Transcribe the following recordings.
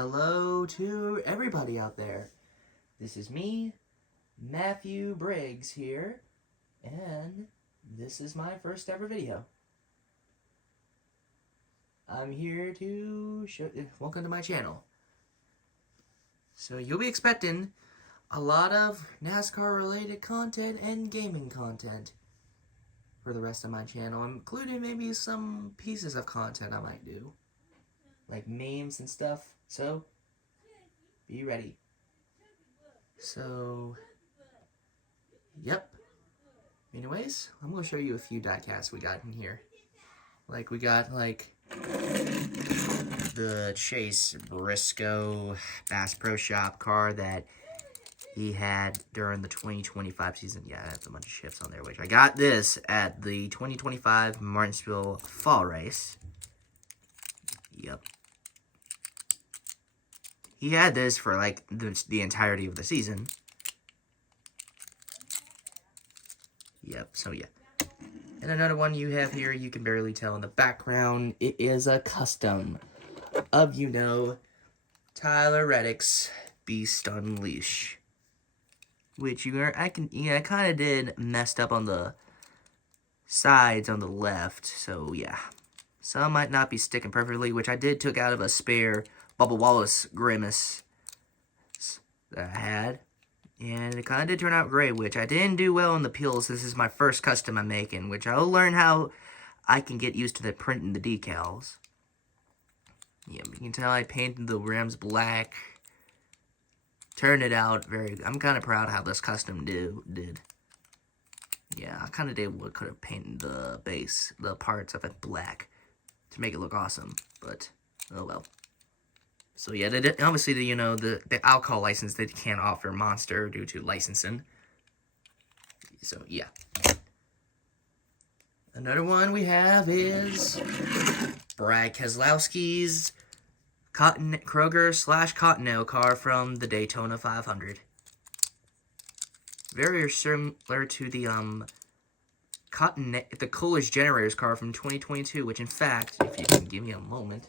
Hello to everybody out there. This is me, Matthew Briggs here, and this is my first ever video. I'm here to welcome to my channel. So you'll be expecting a lot of NASCAR related content and gaming content for the rest of my channel, including maybe some pieces of content I might do, like memes and stuff. So be ready. So, yep. Anyways, I'm going to show you a few diecasts we got in here. Like, we got, the Chase Briscoe Bass Pro Shop car that he had during the 2025 season. Yeah, that's a bunch of shifts on there, which I got this at the 2025 Martinsville Fall Race. Yep. He had this for, the entirety of the season. Yep, so yeah. And another one you have here, you can barely tell in the background, it is a custom of, Tyler Reddick's Beast Unleashed. Which I kind of did messed up on the sides on the left, so yeah. Some might not be sticking perfectly, which I did took out of a spare Bubba Wallace Grimace that I had. And it kind of did turn out great, which I didn't do well in the peels. This is my first custom I'm making, which I'll learn how I can get used to the printing the decals. Yeah, you can tell I painted the rims black. Turned it out I'm kind of proud how this custom did. Yeah, I kind of did what could have painted the base, the parts of it black to make it look awesome, but oh well. So yeah, obviously the alcohol license they can't offer Monster due to licensing. So yeah. Another one we have is Brad Keselowski's Kroger/Cottonelle car from the Daytona 500. Very similar to the Coolidge Generators car from 2022, which in fact, if you can give me a moment.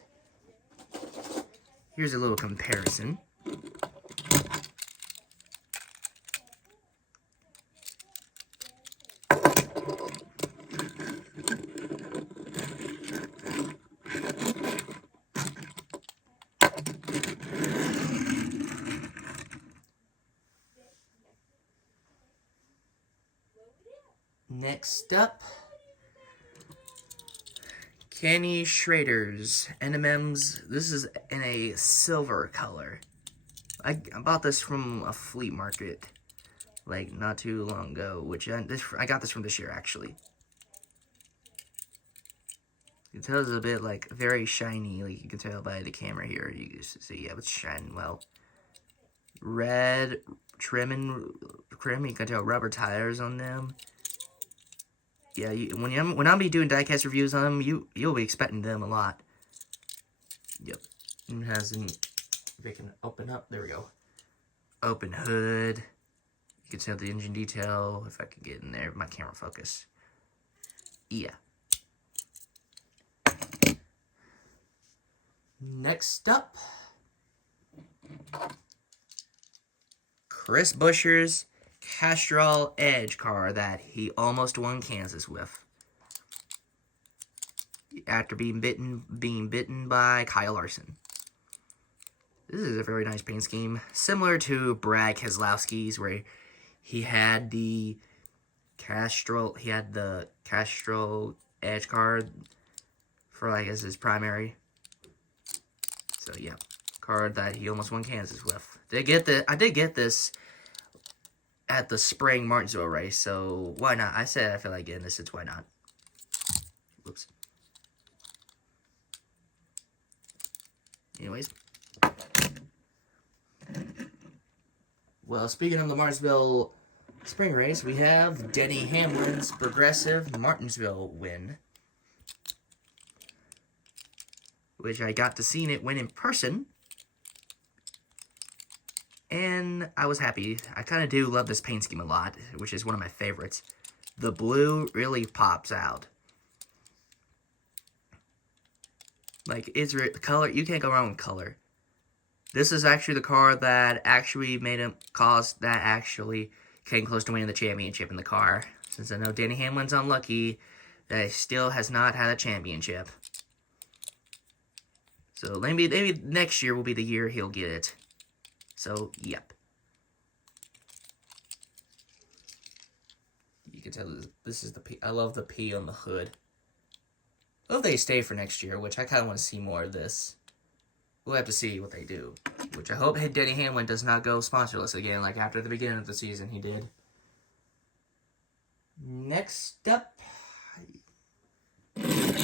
Here's a little comparison. Next up, Kenny Schrader's NMM's. This is in a silver color. I bought this from a flea market, not too long ago, which I got this from this year, actually. You can tell it's a bit, very shiny, you can tell by the camera here. You can see, yeah, it's shining well. Red trim, you can tell rubber tires on them. Yeah, when I'll be doing diecast reviews on them, you'll be expecting them a lot. Yep. It has if it can open up, there we go. Open hood. You can tell the engine detail, if I can get in there, my camera focus. Yeah. Next up, Chris Buescher's Castrol Edge car that he almost won Kansas with after being bitten by Kyle Larson. This is a very nice paint scheme, similar to Brad Keselowski's, where he had the Castrol Edge car for as his primary. So yeah, card that he almost won Kansas with. I did get this at the spring Martinsville race, so why not? I said I feel like getting this, it's why not. Whoops. Anyways. Well, speaking of the Martinsville spring race, we have Denny Hamlin's Progressive Martinsville win, which I got to see it win in person. And I was happy. I kind of do love this paint scheme a lot, which is one of my favorites. The blue really pops out. It's color. You can't go wrong with color. This is actually the car that actually made him that actually came close to winning the championship in the car. Since I know Denny Hamlin's unlucky that he still has not had a championship. So maybe next year will be the year he'll get it. So, yep. You can tell this is the P. I love the P on the hood. I hope they stay for next year, which I kind of want to see more of this. We'll have to see what they do. Which I hope Denny Hamlin does not go sponsorless again, like after the beginning of the season he did. Next up,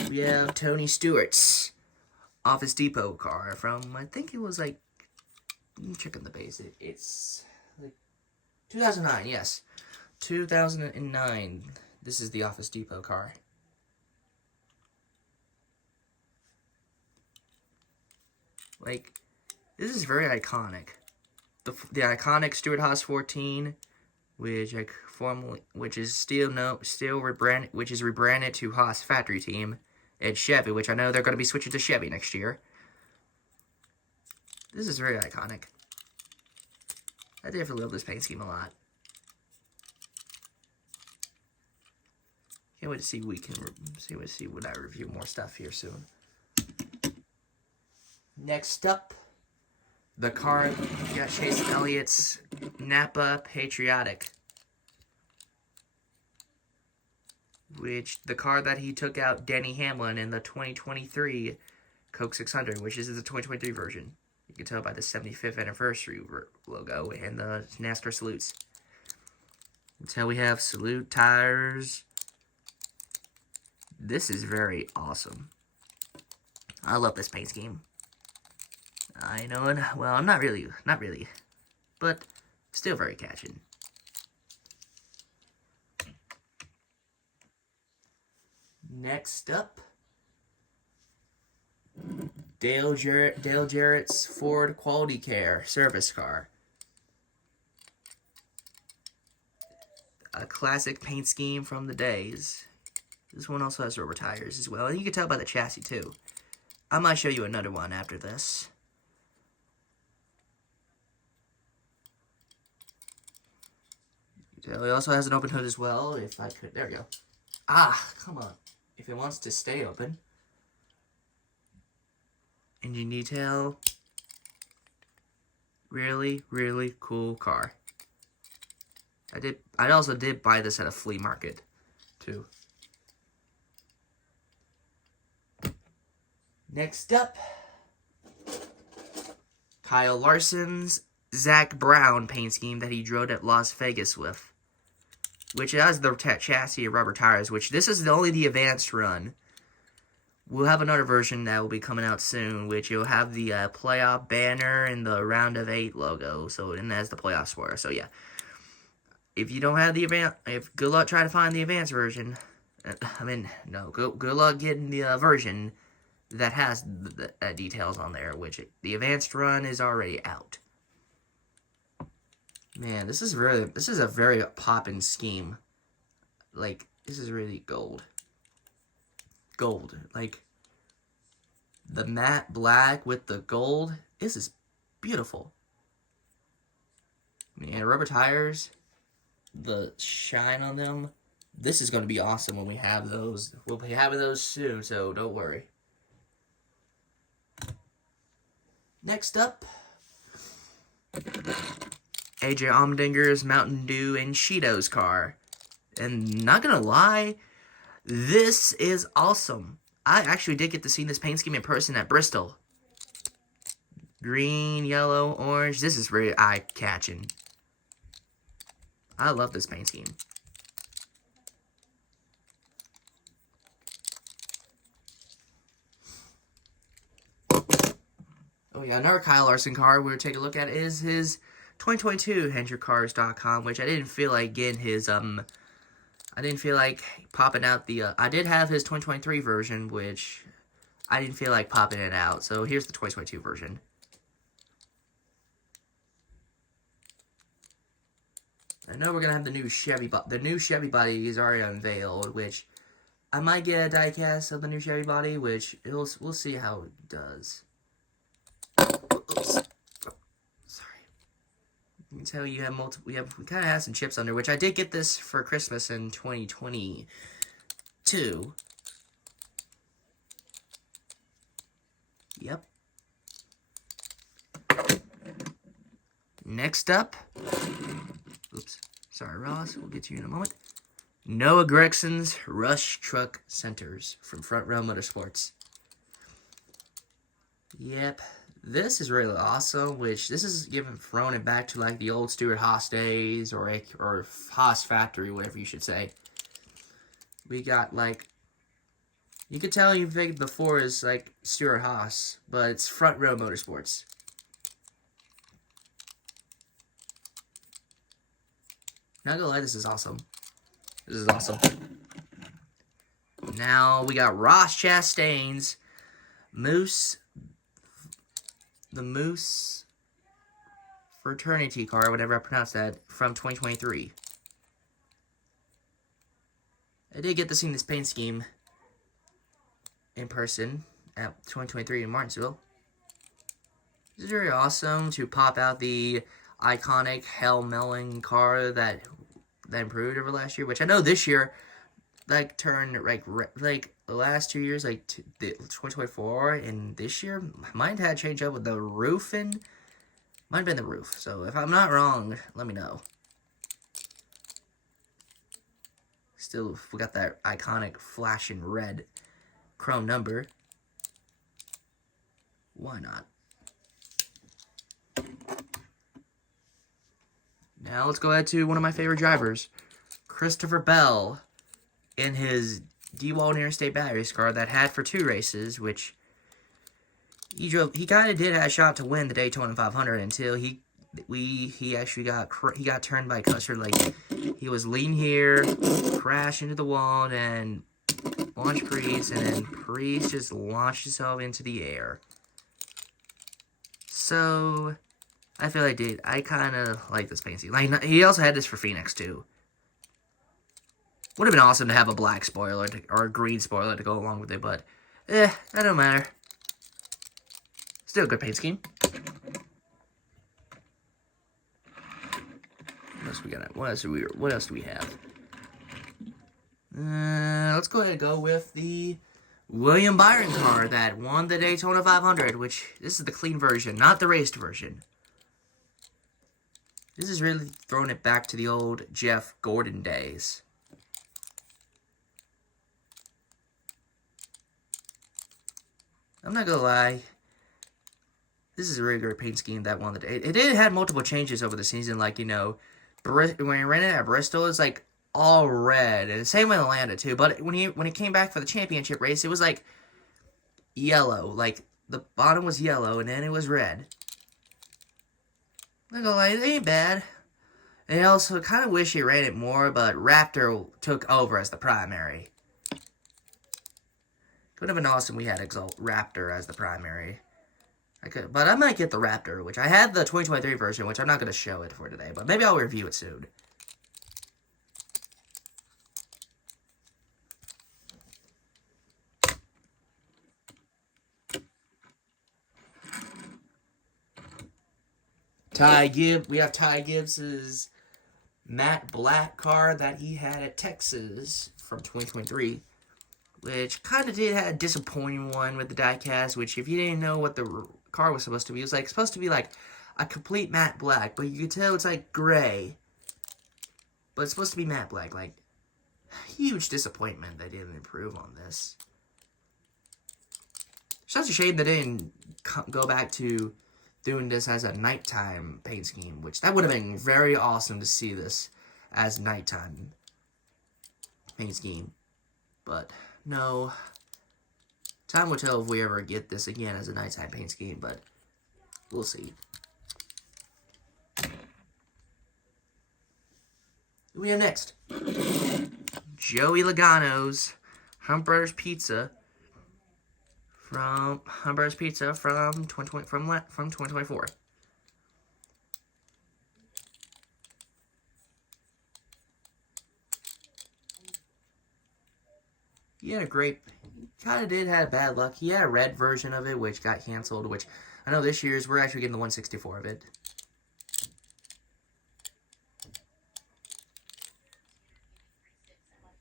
we have Tony Stewart's Office Depot car from, I think it was like, checking the base. It's like 2009, yes. 2009. This is the Office Depot car. Like, this is very iconic. The iconic Stewart Haas 14, which is rebranded to Haas Factory Team, and Chevy, which I know they're going to be switching to Chevy next year. This is very iconic. I definitely love this paint scheme a lot. Can't wait to see when I review more stuff here soon. Next up, the car, we got Chase Elliott's Napa Patriotic. Which, the car that he took out Denny Hamlin in the 2023 Coke 600, which is the 2023 version. You can tell by the 75th anniversary logo and the Nascar salutes. Until we have salute tires. This is very awesome. I love this paint scheme. I know it. Well, not really, but still very catching. Next up, Dale Jarrett's Ford Quality Care service car. A classic paint scheme from the days. This one also has rubber tires as well, and you can tell by the chassis too. I might show you another one after this. It also has an open hood as well, if I could. There we go. Ah, come on. If it wants to stay open. Engine detail. Really, really cool car. I also did buy this at a flea market, too. Next up, Kyle Larson's Zach Brown paint scheme that he drove at Las Vegas with. Which has the chassis and rubber tires, which this is only the advanced run. We'll have another version that will be coming out soon, which will have the playoff banner and the round of 8 logo. So, and that's the playoff score. So, yeah. If you don't have the good luck trying to find the advanced version. Good luck getting the version that has the details on there, which the advanced run is already out. Man, this is a very poppin' scheme. Like, this is really gold. Gold. Like, the matte black with the gold. This is beautiful. Man, rubber tires. The shine on them. This is going to be awesome when we have those. We'll be having those soon, so don't worry. Next up, AJ Allmendinger's Mountain Dew and Cheetos car. And not gonna lie, this is awesome. I actually did get to see this paint scheme in person at Bristol. Green, yellow, orange. This is very eye-catching. I love this paint scheme. Oh yeah, another Kyle Larson car we're taking a look at is his 2022 HendrickCars.com, which I didn't feel like getting his, I didn't feel like popping out the, I did have his 2023 version, which I didn't feel like popping it out, so here's the 2022 version. I know we're gonna have the new Chevy body is already unveiled, which I might get a diecast of the new Chevy body, which we'll see how it does. Oops. You can tell you have multiple. We kind of have some chips under, which I did get this for Christmas in 2022. Yep. Next up, oops, sorry Ross, we'll get to you in a moment. Noah Gregson's Rush Truck Centers from Front Row Motorsports. Yep, this is really awesome, which this is throwing it back to like the old Stuart Haas days or Haas factory, whatever you should say. We got like, you could tell you think before is like Stuart Haas, but it's Front Row Motorsports. Not gonna lie, this is awesome. This is awesome. Now we got Ross Chastain's the Moose Fraternity car, whatever I pronounce that, from 2023. I did get to see this paint scheme in person at 2023 in Martinsville. This is very awesome to pop out the iconic Hell Melon car that improved over last year, which I know this year like turned like the last 2 years, like the 2024 and this year mine had changed up with the roof, and might have been the roof, so if I'm not wrong, let me know. Still, we got that iconic flashing red chrome number. Why not? Now let's go ahead to one of my favorite drivers, Christopher Bell, in his DeWalt Interstate Batteries car that had for 2 races, which he drove. He kind of did have a shot to win the Daytona 500 until he actually got turned by a customer. Like, he was leaning here, crashed into the wall, and launched Priest, and then Priest just launched himself into the air. So I feel I kind of like this paint scheme. Like, he also had this for Phoenix, too. Would have been awesome to have a black spoiler or a green spoiler to go along with it, but that don't matter. Still a good paint scheme. What else we got? What else do we have? Let's go ahead and go with the William Byron car that won the Daytona 500, which this is the clean version, not the raced version. This is really throwing it back to the old Jeff Gordon days. I'm not gonna lie, this is a really great paint scheme that won the day. It did have multiple changes over the season, like, you know, when he ran it at Bristol, it's like all red, and the same with Atlanta too. But when it came back for the championship race, it was like yellow, like the bottom was yellow, and then it was red. I'm not gonna lie, it ain't bad. And I also kind of wish he ran it more, but Raptor took over as the primary. Could have been awesome we had Raptor as the primary. But I might get the Raptor, which I had the 2023 version, which I'm not going to show it for today, but maybe I'll review it soon. We have Ty Gibbs's matte black car that he had at Texas from 2023. Which kind of did have a disappointing one with the diecast, which if you didn't know what the car was supposed to be, it was like supposed to be like a complete matte black, but you could tell it's like gray. But it's supposed to be matte black, like huge disappointment they didn't improve on this. Such a shame they didn't go back to doing this as a nighttime paint scheme, which that would have been very awesome to see this as nighttime paint scheme. But no, time will tell if we ever get this again as a nighttime paint scheme, but we'll see. Who we have next? Joey Logano's Hunt Brothers Pizza from 2024. He had kind of did have bad luck. He had a red version of it, which got canceled, which I know this year's, we're actually getting the 164 of it.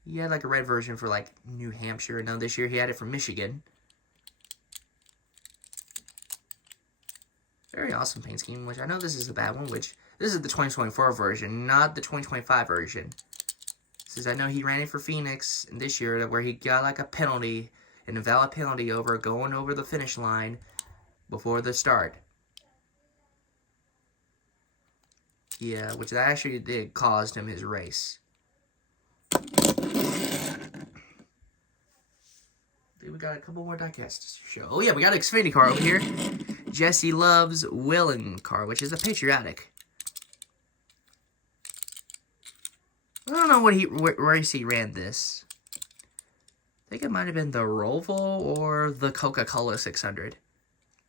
He had like a red version for like New Hampshire. And then this year he had it for Michigan. Very awesome paint scheme, which I know this is a bad one, which this is the 2024 version, not the 2025 version. Since I know he ran it for Phoenix in this year where he got like a penalty, an invalid penalty over going over the finish line before the start. Yeah, which that actually did cost him his race. We got a couple more diecasts to show. Oh yeah, we got an Xfinity car over here. Jesse Love's Willing car, which is a patriotic. I don't know what where he ran this. I think it might have been the Roval or the Coca-Cola 600.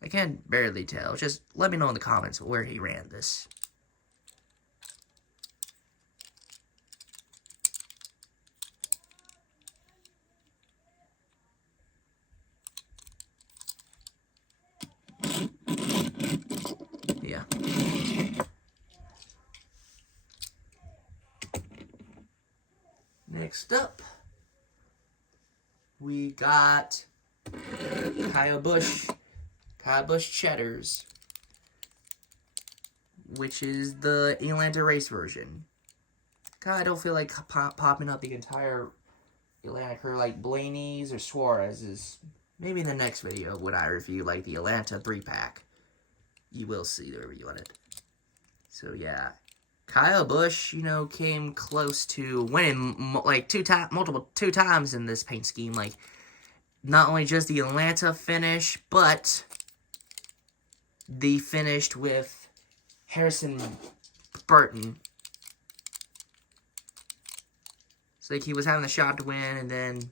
I can barely tell. Just let me know in the comments where he ran this. Yeah. Next up, we got Kyle Busch Cheddars, which is the Atlanta race version. I don't feel like popping up the entire Atlanta crew like Blaney's or Suarez's. Maybe in the next video when I review like the Atlanta 3-pack. You will see the review on it. So yeah, Kyle Busch, you know, came close to winning like two times in this paint scheme. Like not only just the Atlanta finish, but the finished with Harrison Burton. It's like he was having the shot to win, and then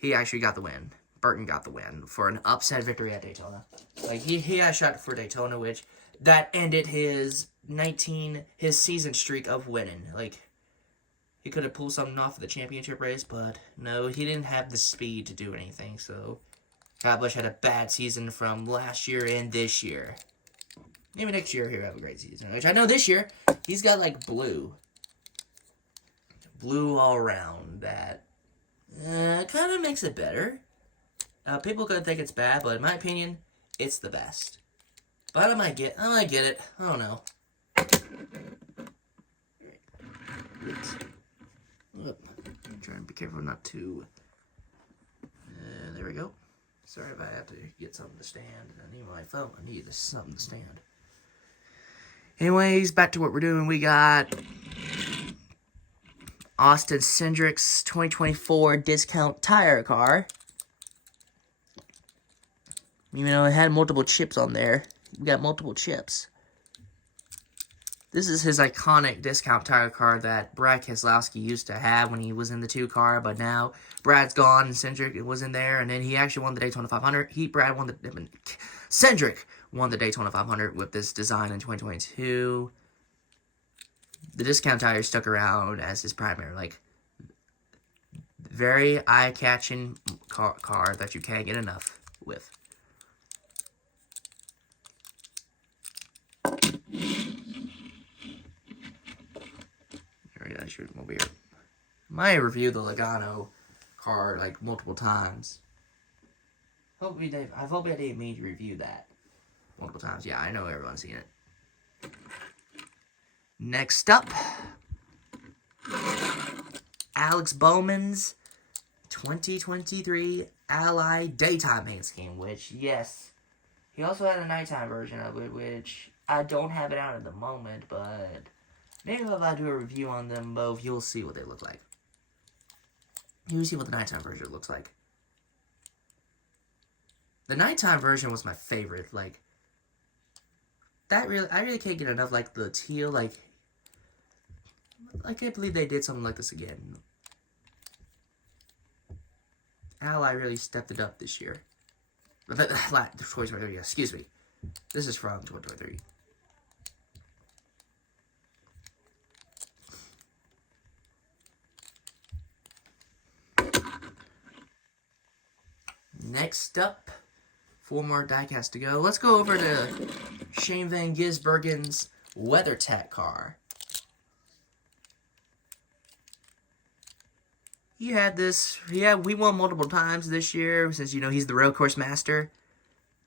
he actually got the win. Burton got the win for an upset victory at Daytona. Like, he had a shot for Daytona, which that ended his season streak of winning. Like, he could have pulled something off of the championship race, but no, he didn't have the speed to do anything, so Kyle Busch had a bad season from last year and this year. Maybe next year he'll have a great season, which I know this year, he's got, like, blue all around that kind of makes it better. People could think it's bad, but in my opinion, it's the best. But I might get it. I don't know. I'm trying to be careful not to. There we go. Sorry if I have to get something to stand. I need my phone. I need something to stand. Anyways, back to what we're doing. We got Austin Cindric's 2024 discount tire car. Even though it had multiple chips on there, we got multiple chips. This is his iconic discount tire car that Brad Keselowski used to have when he was in the 2 car, but now Brad's gone and Cindric was in there, and then he actually won the Daytona 500. Cindric won the Daytona 500 with this design in 2022. The discount tire stuck around as his primary, like, very eye-catching car that you can't get enough with. I should over here. I reviewed the Logano car like multiple times. I hope I didn't mean to review that multiple times. Yeah, I know everyone's seen it. Next up, Alex Bowman's 2023 Ally Daytime paint scheme, which, yes, he also had a nighttime version of it, which I don't have it out at the moment, but maybe if I do a review on them both, you'll see what they look like. You'll see what the nighttime version looks like. The nighttime version was my favorite. Like, I really can't get enough, like, the teal, like, I can't believe they did something like this again. Ally really stepped it up this year. 2023, excuse me. This is from 2023. Next up, 4 more diecasts to go. Let's go over to Shane Van Gisbergen's WeatherTech car. he had this. Yeah, we won multiple times this year since, you know, he's the road course master.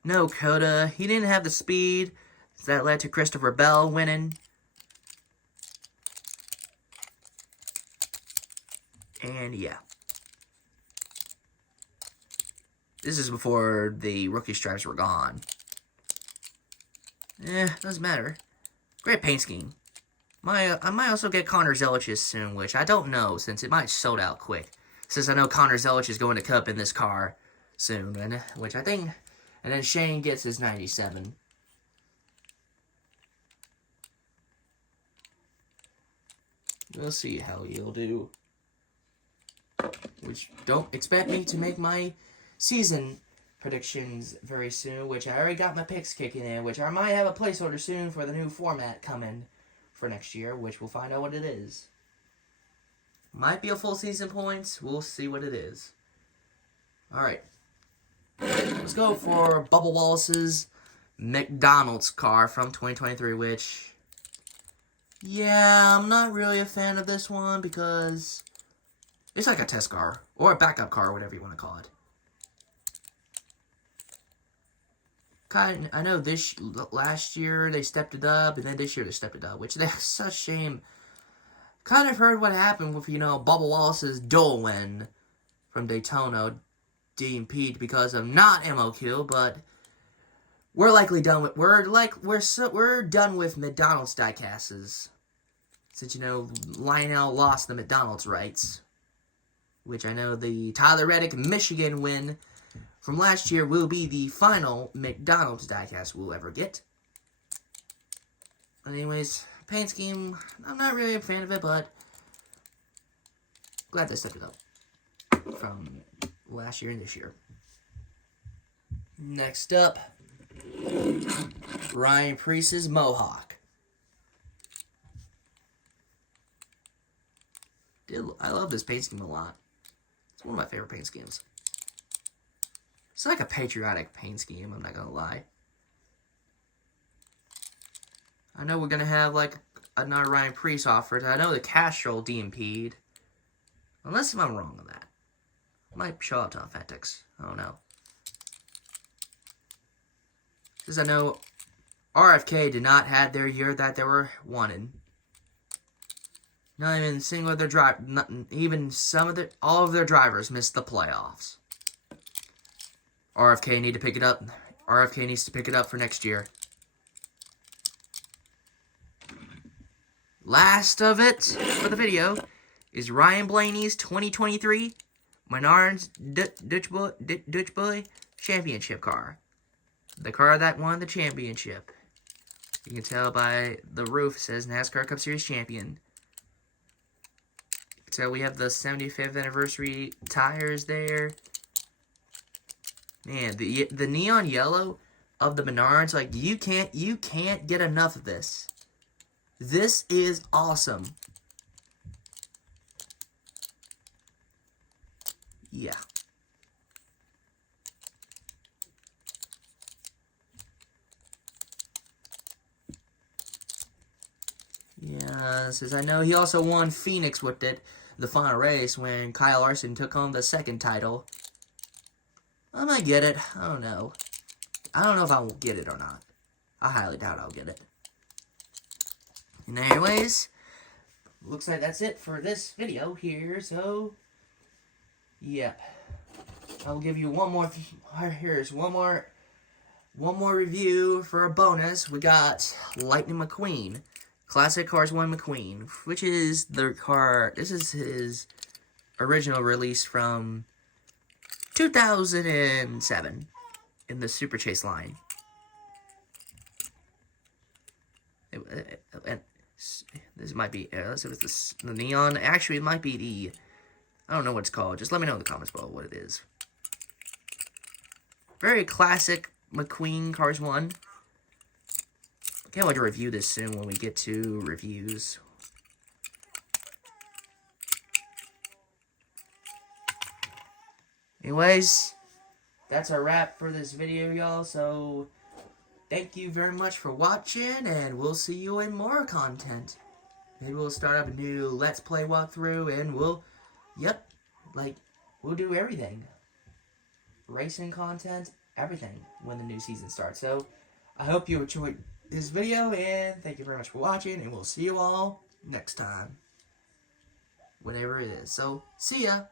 No Coda. He didn't have the speed. So that led to Christopher Bell winning. And yeah. This is before the rookie stripes were gone. Doesn't matter. Great paint scheme. I might also get Connor Zelich's soon, which I don't know, since it might sold out quick. Since I know Connor Zelich is going to Cup in this car soon, and which I think, and then Shane gets his 97. We'll see how he'll do. Which, don't expect me to make my season predictions very soon, which I already got my picks kicking in, which I might have a placeholder soon for the new format coming for next year, which we'll find out what it is. Might be a full season points. We'll see what it is. Alright. Let's go for Bubba Wallace's McDonald's car from 2023, which, yeah, I'm not really a fan of this one because it's like a test car or a backup car, whatever you want to call it. I know last year they stepped it up, and then this year they stepped it up, which that's such a shame. Kind of heard what happened with, you know, Bubba Wallace's dual win from Daytona DMP'd because of not MOQ, but we're likely done with we're done with McDonald's Diecasts, since, you know, Lionel lost the McDonald's rights, which I know the Tyler Reddick Michigan win from last year will be the final McDonald's diecast we'll ever get. Anyways, paint scheme, I'm not really a fan of it, but glad they stepped it up from last year and this year. Next up, Ryan Preece's Mohawk. I love this paint scheme a lot. It's one of my favorite paint schemes. It's like a patriotic paint scheme, I'm not gonna lie. I know we're gonna have like another Ryan Preece offered. I know the Castrol DMP'd. Unless if I'm wrong on that. Might show up to Authentics. I don't know. Because I know RFK did not have their year that they were wanted. Not even single of their all of their drivers missed the playoffs. RFK need to pick it up. RFK needs to pick it up for next year. Last of it for the video is Ryan Blaney's 2023 Menards Dutch Boy Championship car. The car that won the championship. You can tell by the roof, it says NASCAR Cup Series Champion. So we have the 75th anniversary tires there. Man, the neon yellow of the Menards, like, you can't get enough of this. This is awesome. Yeah. Yeah, says I know he also won Phoenix with it, the final race, when Kyle Larson took home the second title. I might get it. I don't know. I don't know if I will get it or not. I highly doubt I'll get it. And anyways, looks like that's it for this video here. So, yeah. I'll give you one more. Here's one more review for a bonus. We got Lightning McQueen. Classic Cars 1 McQueen, which is the car. This is his original release from 2007 in the Super Chase line. This might be, let's see if it's the neon. Actually, it might be the, I don't know what it's called. Just let me know in the comments below what it is. Very classic McQueen Cars 1. Can't wait to review this soon when we get to reviews. Anyways, that's a wrap for this video, y'all. So, thank you very much for watching, and we'll see you in more content. Maybe we'll start up a new Let's Play walkthrough, and Like, we'll do everything. Racing content, everything when the new season starts. So, I hope you enjoyed this video, and thank you very much for watching, and we'll see you all next time. Whenever it is. So, see ya!